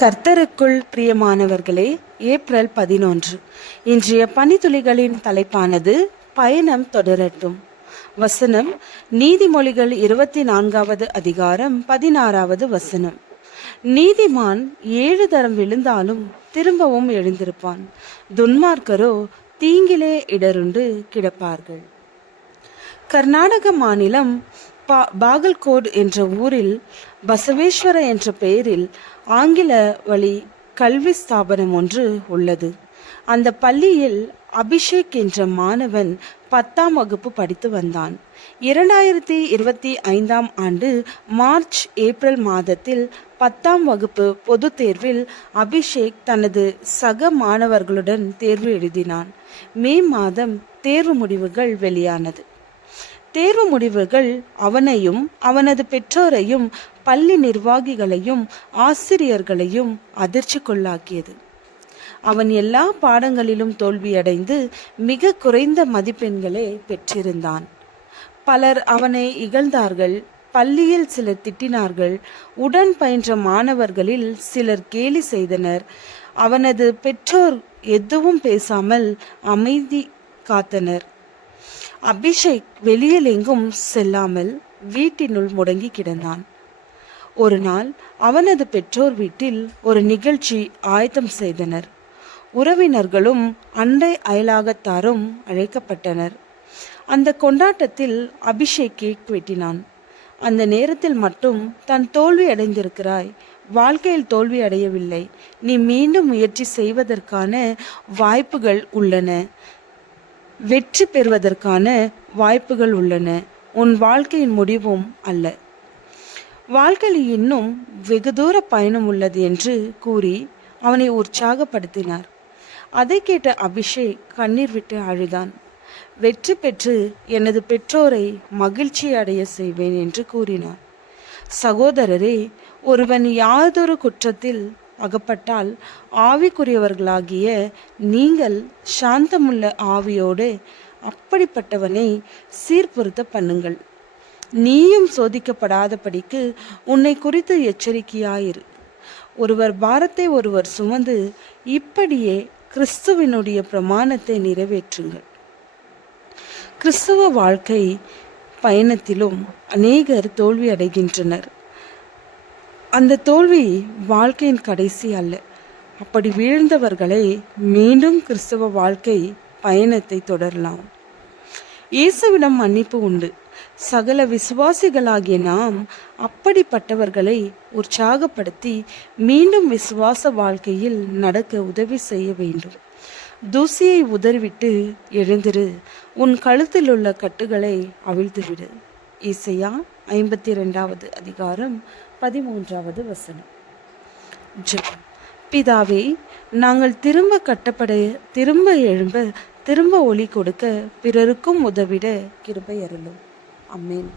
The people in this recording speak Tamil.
கர்த்தருக்குள் பிரியமானவர்களே, ஏப்ரல் 11 இன்றைய பனித்துளிகளின் தலைப்பானது பயணம் தொடரட்டும். வசனம் நீதிமொழிகள் 24வது அதிகாரம் 16வது வசனம். நீதிமான் 7 தரம் விழுந்தாலும் திரும்பவும் எழுந்திருப்பான், துன்மார்க்கரோ தீங்கிலே இடருண்டு கிடப்பார்கள். கர்நாடக மாநிலம் பாகல்கோட் என்ற ஊரில் பசவேஸ்வர என்ற பெயரில் ஆங்கில வழி கல்வி ஸ்தாபனம் ஒன்று உள்ளது. அந்த பள்ளியில் அபிஷேக் என்ற மாணவன் 10ஆம் வகுப்பு படித்து வந்தான். 2025ஆம் ஆண்டு மார்ச் ஏப்ரல் மாதத்தில் 10ஆம் வகுப்பு பொது தேர்வில் அபிஷேக் தனது சக மாணவர்களுடன் தேர்வு எழுதினான். மே மாதம் தேர்வு முடிவுகள் வெளியானது. தேர்வு முடிவுகள் அவனையும் அவனது பெற்றோரையும் பள்ளி நிர்வாகிகளையும் ஆசிரியர்களையும் அதிர்ச்சிக்குள்ளாக்கியது. அவன் எல்லா பாடங்களிலும் தோல்வியடைந்து மிக குறைந்த மதிப்பெண்களே பெற்றிருந்தான். பலர் அவனை இகழ்ந்தார்கள், பள்ளியில் சிலர் திட்டினார்கள், உடன் பயின்ற மாணவர்களில் சிலர் கேலி செய்தனர். அவனது பெற்றோர் எதுவும் பேசாமல் அமைதி காத்தனர். அபிஷேக் வெளியில் எங்கும் செல்லாமல் வீட்டினுள் முடங்கி கிடந்தான். ஒரு நாள் அவனது பெற்றோர் வீட்டில் ஒரு நிகழ்ச்சி ஆயத்தம் செய்தனர். உறவினர்களும் அண்டை அயலாகத்தாரும் அழைக்கப்பட்டனர். அந்த கொண்டாட்டத்தில் அபிஷேக் கேக் வெட்டினான். அந்த நேரத்தில் மட்டும் தன் தோல்வி அடைந்திருக்கிறாய், வாழ்க்கையில் தோல்வி அடையவில்லை, நீ மீண்டும் முயற்சி செய்வதற்கான வாய்ப்புகள் உள்ளன, வெற்றி பெறுவதற்கான வாய்ப்புகள் உள்ளன, உன் வாழ்க்கையின் முடிவும் அல்ல, வாழ்க்கையில் இன்னும் வெகு தூர பயணம் உள்ளது என்று கூறி அவனை உற்சாகப்படுத்தினார். அதை கேட்ட அபிஷேக் கண்ணீர் விட்டு அழுதான். வெற்றி பெற்று எனது பெற்றோரை மகிழ்ச்சி அடைய செய்வேன் என்று கூறினார். சகோதரரே, ஒருவன் யாதொரு குற்றத்தில் அகப்பட்டால் ஆவிக்குரியவர்களாகிய நீங்கள் சாந்தமுள்ள ஆவியோடு அப்படிப்பட்டவனை சீர்பொருத்த பண்ணுங்கள். நீயும் சோதிக்கப்படாதபடிக்கு உன்னை குறித்து எச்சரிக்கையாயிரு. ஒருவர் பாரத்தை ஒருவர் சுமந்து இப்படியே கிறிஸ்துவினுடைய பிரமாணத்தை நிறைவேற்றுங்கள். கிறிஸ்துவ வாழ்க்கை பயணத்திலும் அநேகர் தோல்வி அடைகின்றனர். அந்த தோல்வி வாழ்க்கையின் கடைசி அல்ல. அப்படி வீழ்ந்தவர்களை மீண்டும் கிறிஸ்தவ வாழ்க்கை பயணத்தை தொடரலாம். இயேசுவிடம் மன்னிப்பு உண்டு. சகல விசுவாசிகளாகிய நாம் அப்படிப்பட்டவர்களை உற்சாகப்படுத்தி மீண்டும் விசுவாச வாழ்க்கையில் நடக்க உதவி செய்ய வேண்டும். தூசியை உதறிவிட்டு எழுந்திரு, உன் கழுத்தில் உள்ள கட்டுகளை அவிழ்த்துவிடு. ஏசாயா 52வது அதிகாரம் 13வது வசனம். ஜெபம். பிதாவே, நாங்கள் திரும்ப கட்டப்பட, திரும்ப எழும்ப, திரும்ப ஒளி கொடுக்க, பிறருக்கும் உதவிட கிருபை அருளும். ஆமென்.